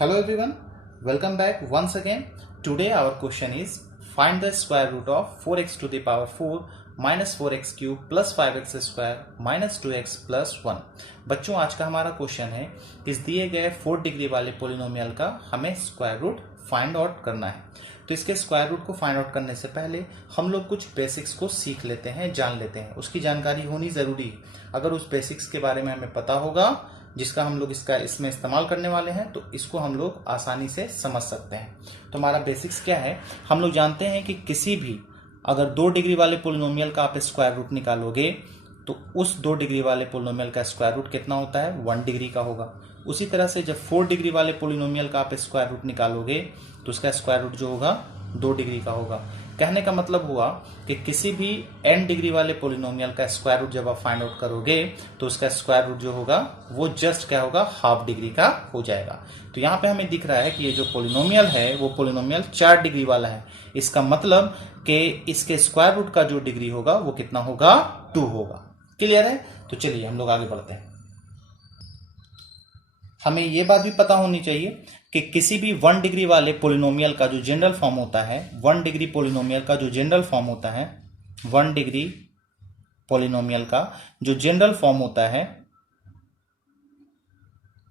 Hello everyone, welcome back once again. Today our question is find the square root of 4x to the power 4 minus 4x cube plus 5x square minus 2x plus 1। बच्चों आज का हमारा question है इस दिए गए 4 degree वाले polynomial का हमें स्क्वायर रूट फाइंड आउट करना है। तो इसके स्क्वायर रूट को फाइंड आउट करने से पहले हम लोग कुछ बेसिक्स को सीख लेते हैं, जान लेते हैं। उसकी जानकारी होनी जरूरी है। अगर उस बेसिक्स के बारे में हमें पता होगा जिसका हम लोग इसमें इस्तेमाल करने वाले हैं तो इसको हम लोग आसानी से समझ सकते हैं। तो हमारा बेसिक्स क्या है, हम लोग जानते हैं कि किसी भी अगर 2 डिग्री वाले पोलिनोमियल का आप स्क्वायर रूट निकालोगे तो उस 2 डिग्री वाले पोलिनोमियल का स्क्वायर रूट कितना होता है, 1 डिग्री का होगा। उसी तरह से जब 4 डिग्री वाले पोलिनोमियल का आप स्क्वायर रूट निकालोगे तो उसका स्क्वायर रूट जो होगा 2 डिग्री का होगा। कहने का मतलब हुआ कि किसी भी n डिग्री वाले पोलिनोमियल का स्क्वायर रूट जब आप फाइंड आउट करोगे तो उसका स्क्वायर रूट जो होगा वो जस्ट क्या होगा, हाफ डिग्री का हो जाएगा। तो यहाँ पे हमें दिख रहा है कि ये जो पोलिनोमियल है वो पोलिनोमियल 4 डिग्री वाला है। इसका मतलब कि इसके स्क्वायर रूट का जो डिग्री होगा वो कितना होगा, 2 होगा। क्लियर है? तो चलिए हम लोग आगे बढ़ते हैं। हमें ये बात भी पता होनी चाहिए कि किसी भी 1 डिग्री वाले पोलिनोमियल का जो जनरल फॉर्म होता है, 1 डिग्री पोलिनोमियल का जो जनरल फॉर्म होता है, 1 डिग्री पोलिनोमियल का जो जनरल फॉर्म होता है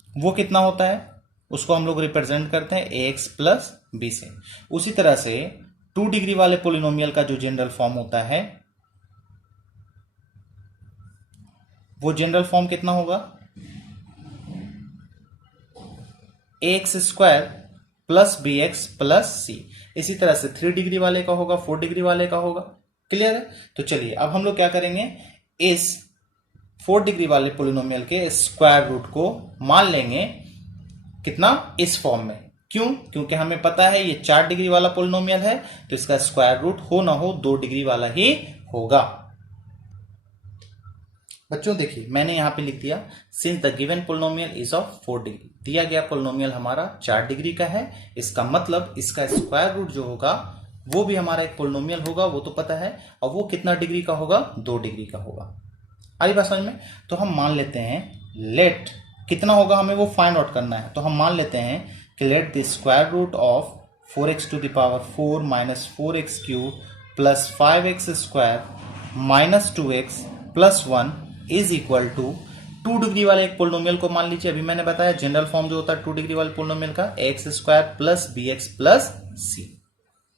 वो कितना होता है, उसको हम लोग रिप्रेजेंट करते हैं ax प्लस b से। उसी तरह से 2 डिग्री वाले पोलिनोमियल का जो जनरल फॉर्म होता है वो जनरल फॉर्म कितना होगा, ax square plus bx plus c। इसी तरह से 3 डिग्री वाले का होगा, 4 डिग्री वाले का होगा। क्लियर है? तो चलिए अब हम लोग क्या करेंगे, इस 4 डिग्री वाले पोलिनोमियल के स्क्वायर रूट को मान लेंगे कितना, इस फॉर्म में। क्यों? क्योंकि हमें पता है ये 4 डिग्री वाला पोलिनोमियल है तो इसका स्क्वायर रूट हो ना हो 2 डिग्री वाला ही होगा। बच्चों देखिए मैंने यहां पे लिख दिया since the given polynomial is of 4 degree. दिया गया पोलिनोमियल हमारा 4 डिग्री का है। इसका मतलब इसका स्क्वायर रूट जो होगा वो भी हमारा एक पोलिनोमियल होगा, वो तो पता है। और वो कितना डिग्री का होगा, 2 डिग्री का होगा। आई बात समझ में? तो हम मान लेते हैं लेट कितना होगा, हमें वो फाइंड आउट करना है। तो हम मान लेते हैं कि let the square root of 4x to the power 4 minus 4x cube plus 5x square minus 2x plus 1 is equal to 2 degree वाले एक पोलिनोमियल को मान लीजिए। अभी मैंने बताया जनरल फॉर्म जो होता है 2 डिग्री वाले पोलिनोमियल का x square plus bx plus c।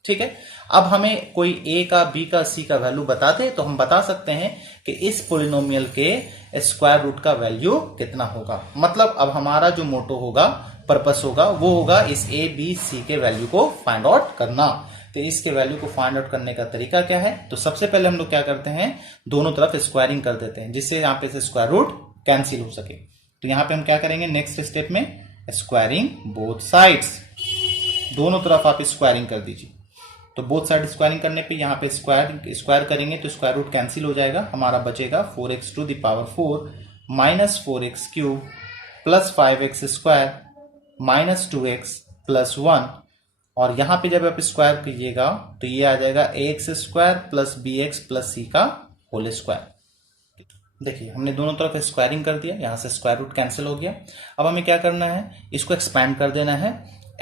ठीक है, अब हमें कोई a का b का c का वैल्यू बता दे तो हम बता सकते हैं कि इस पोलिनोमियल के स्क्वायर रूट का वैल्यू कितना होगा। मतलब अब हमारा जो मोटो होगा, पर्पस होगा, वो होगा इस a b c के वैल्यू को फाइंड आउट करना। तो इसके वैल्यू को फाइंड आउट करने का तरीका क्या है, तो सबसे पहले हम लोग क्या करते हैं, दोनों तरफ स्क्वायरिंग कर देते हैं जिससे यहाँ पे से स्क्वायर रूट कैंसिल हो सके। तो यहाँ पे हम क्या करेंगे, नेक्स्ट स्टेप में स्क्वायरिंग बोथ साइड्स, दोनों तरफ आप स्क्वायरिंग कर दीजिए। तो बोथ साइड स्क्वायरिंग करने पे यहाँ पे स्क्वायर करेंगे तो स्क्वायर रूट कैंसिल हो जाएगा। हमारा बचेगा 4x to the power 4 minus 4x cube plus 5x square minus 2x plus 1। और यहां पे जब आप स्क्वायर कीजिएगा तो ये आ जाएगा ax square plus bx plus c का होल स्क्वायर। देखिए हमने दोनों तरफ स्क्वायरिंग कर दिया, यहां से स्क्वायर रूट कैंसिल हो गया। अब हमें क्या करना है, इसको एक्सपैंड कर देना है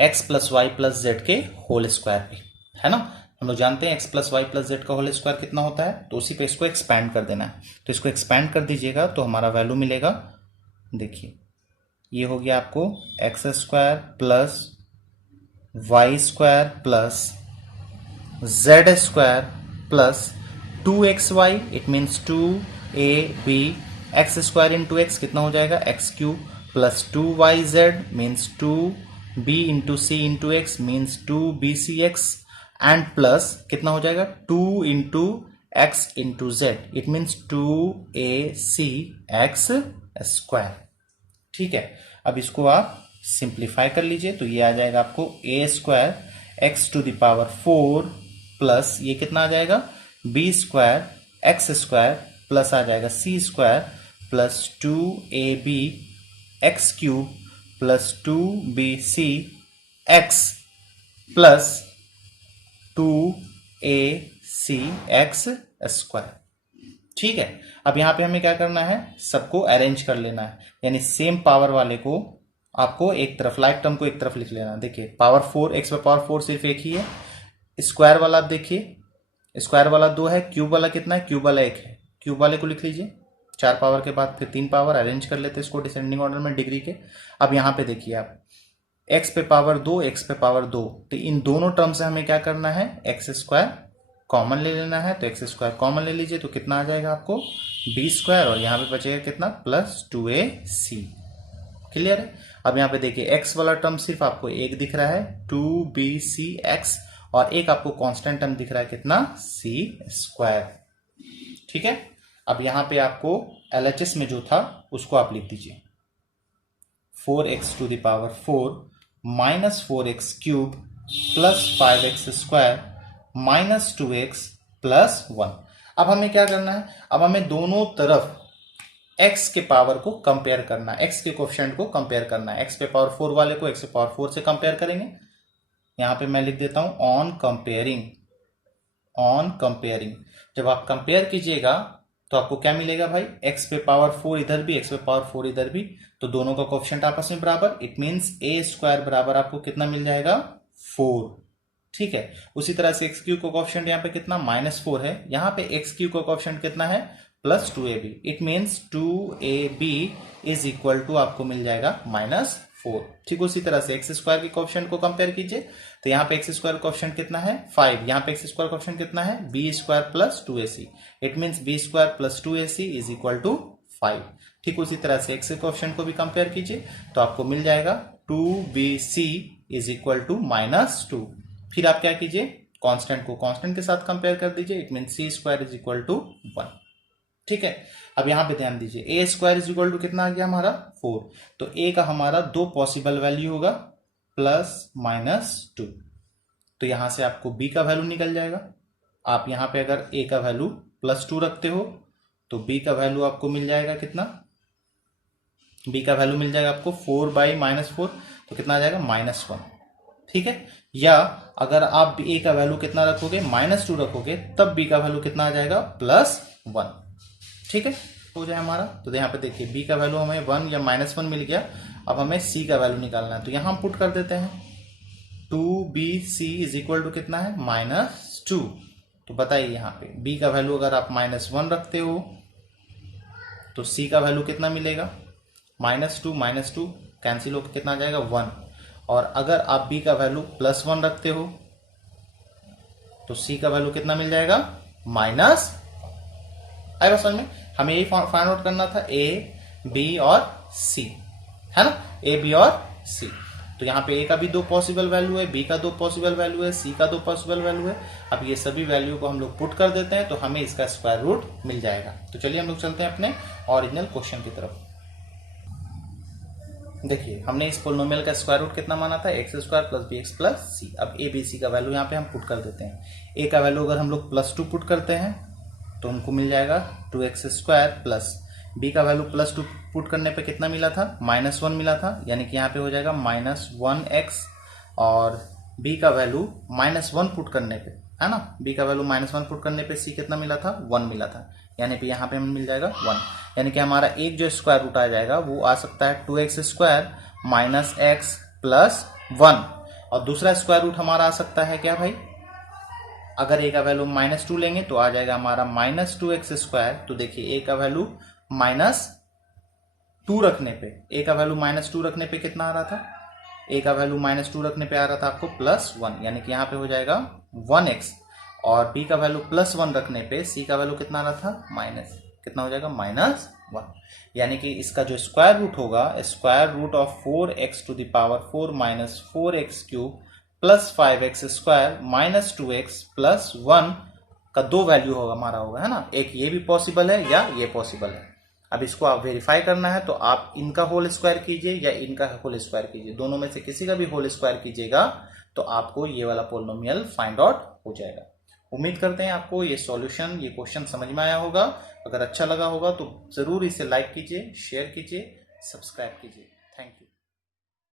x plus y plus z के होल स्क्वायर पे, है ना। हम लोग जानते हैं x plus y plus z का होल स्क्वायर कितना होता है, तो उसी पे इसको एक्सपैंड कर देना है। तो इसको एक्सपैंड कर दीजिएगा तो हमारा वैल्यू मिलेगा, देखिए ये हो गया आपको x square plus y square plus z square plus 2xy, it means 2ab x square into x कितना हो जाएगा, x cube plus 2yz means 2b into c into x means 2bcx and plus कितना हो जाएगा 2 into x into z, it means 2acx square. ठीक है, अब इसको आप सिंप्लीफाई कर लीजिए तो ये आ जाएगा आपको a square x to the power 4 plus ये कितना आ जाएगा b square x square plus आ जाएगा c square plus 2ab x cube plus 2bc x plus 2ac x square. ठीक है, अब यहां पे हमें क्या करना है, सबको अरेंज कर लेना है, यानी सेम पावर वाले को आपको एक तरफ लाइफ टर्म को एक तरफ लिख लेना। देखिए पावर 4 एक्स पे पावर 4 सिर्फ एक ही है। स्क्वायर वाला आप देखिए, स्क्वायर वाला 2 है, क्यूब वाला कितना है, क्यूब वाला 1 है। क्यूब वाले को लिख लीजिए, 4 पावर के बाद फिर 3 पावर अरेंज कर लेते हैं इसको डिसेंडिंग ऑर्डर में डिग्री के। अब यहाँ पे देखिए आप एक्स पे पावर 2 एक्स पे पावर 2, तो इन दोनों टर्म से हमें क्या करना है, एक्स स्क्वायर कॉमन ले लेना है। तो एक्स स्क्वायर कॉमन ले लीजिए तो कितना आ जाएगा आपको बी स्क्वायर, और यहाँ पे बचेगा कितना प्लस 2ac। क्लियर है। अब यहाँ पे देखिए एक्स वाला टर्म सिर्फ आपको एक दिख रहा है 2bcx, और एक आपको कांस्टेंट टर्म दिख रहा है कितना c स्क्वायर। ठीक है। अब यहाँ पे आपको LHS में जो था उसको आप लिख दीजिए 4x to the power 4 minus 4x cube plus 5x square minus 2x plus 1। अब हमें क्या करना है, अब हमें दोनों तरफ x के पावर को कंपेयर करना है, x के कोएफिशिएंट को कंपेयर करना है। x पे पावर 4 वाले को x पे पावर 4 से कंपेयर करेंगे। यहां पे मैं लिख देता हूं ऑन कंपेयरिंग। जब आप कंपेयर कीजिएगा तो आपको क्या मिलेगा भाई, x पे पावर 4 इधर भी, x पे पावर 4 इधर भी, तो दोनों का कोएफिशिएंट आपस में बराबर। इट मींस a स्क्वायर बराबर आपको कितना मिल जाएगा 4। ठीक है। उसी तरह से एक्स क्यू का कोएफिशिएंट यहाँ पे कितना -4 है, यहाँ पे एक्स क्यू का कोएफिशिएंट कितना है plus 2ab। It means 2ab is equal to आपको मिल जाएगा -4। ठीक उसी तरह से एक्स स्क्वायर के कोएफिशिएंट को कंपेयर कीजिए, तो यहाँ पे एक्स स्क्वायर कोएफिशिएंट कितना है 5, यहाँ पे एक्स स्क्वायर कोएफिशिएंट कितना है b square plus 2ac। It means b square plus 2ac is equal to 5। ठीक उसी तरह से एक्स के कोएफिशिएंट को भी कंपेयर कीजिए तो आपको मिल जाएगा 2bc इज इक्वल टू -2। फिर आप क्या कीजिए, कांस्टेंट को कांस्टेंट के साथ कंपेयर कर दीजिए। It means c square is equal to 1। ठीक है। अब यहां पे ध्यान दीजिए a square is equal to कितना आ गया हमारा 4, तो ए का हमारा 2 पॉसिबल वैल्यू होगा +-2, तो यहां से आपको बी का वैल्यू निकल जाएगा। आप यहां पे अगर ए का वैल्यू +2 रखते हो तो बी का वैल्यू आपको मिल जाएगा कितना, बी का वैल्यू मिल जाएगा आपको 4/-4, तो कितना आ जाएगा -1। ठीक है। या अगर आप ए का वैल्यू कितना रखोगे -2 रखोगे, तब बी का वैल्यू कितना आ जाएगा +1। ठीक है, हो जाए हमारा। तो यहाँ पे देखिए बी का वैल्यू हमें 1 या -1 मिल गया। अब हमें सी का वैल्यू निकालना है, तो यहां हम पुट कर देते हैं 2bc इज इक्वल टू कितना है -2। तो बताइए यहाँ पे b का वैल्यू अगर आप -1 रखते हो तो c का वैल्यू कितना मिलेगा, -2 कैंसिल होकर कितना आ जाएगा 1। और अगर आप b का वैल्यू +1 रखते हो तो c का वैल्यू कितना मिल जाएगा आएगा समझ में। हमें यही फाइंड आउट करना था a, b और c, है ना, a, b और c। तो यहाँ पे a का भी 2 पॉसिबल वैल्यू है, b का 2 पॉसिबल वैल्यू है, c का 2 पॉसिबल वैल्यू है। अब ये सभी वैल्यू को हम लोग पुट कर देते हैं तो हमें इसका स्क्वायर रूट मिल जाएगा। तो चलिए हम लोग चलते हैं अपने ओरिजिनल क्वेश्चन की तरफ। देखिए हमने इस पोलिनोमियल का स्क्वायर रूट कितना माना था, x square plus b x plus c. अब ए बी सी का वैल्यू यहाँ पे हम पुट कर देते हैं। ए का वैल्यू अगर हम लोग +2 पुट करते हैं तो हमको मिल जाएगा 2x स्क्वायर प्लस बी का वैल्यू +2 पुट करने पे कितना मिला था -1 मिला था, यानी कि यहाँ पे हो जाएगा -1x। और बी का वैल्यू -1 पुट करने पे, है ना, बी का वैल्यू -1 पुट करने पे सी कितना मिला था 1 मिला था, यानी कि यहाँ पे हमें मिल जाएगा 1। यानी कि हमारा एक जो स्क्वायर रूट आ जाएगा वो आ सकता है 2x स्क्वायर -x प्लस 1। और दूसरा स्क्वायर रूट हमारा आ सकता है क्या भाई, अगर a का वैल्यू -2 लेंगे तो आ जाएगा हमारा -2x स्क्वायर। तो देखिए a का वैल्यू -2 रखने पे, a का वैल्यू -2 रखने पे कितना आ रहा था, a का वैल्यू -2 रखने पे आ रहा था आपको +1, यानी कि यहाँ पे हो जाएगा 1x। और b का वैल्यू +1 रखने पे c का वैल्यू कितना आ रहा था कितना हो जाएगा -1। यानी कि इसका जो स्क्वायर रूट होगा, square root of 4x to the power 4 minus 4x cube plus 5x square minus 2x plus 1 का 2 वैल्यू होगा हमारा होगा, है ना। एक ये भी पॉसिबल है या ये पॉसिबल है। अब इसको आप वेरीफाई करना है तो आप इनका होल स्क्वायर कीजिए या इनका होल स्क्वायर कीजिए, दोनों में से किसी का भी होल स्क्वायर कीजिएगा तो आपको ये वाला पोलिनोमियल फाइंड आउट हो जाएगा। उम्मीद करते हैं आपको ये सॉल्यूशन, ये क्वेश्चन समझ में आया होगा। अगर अच्छा लगा होगा तो जरूर इसे लाइक कीजिए, शेयर कीजिए, सब्सक्राइब कीजिए। Thank you.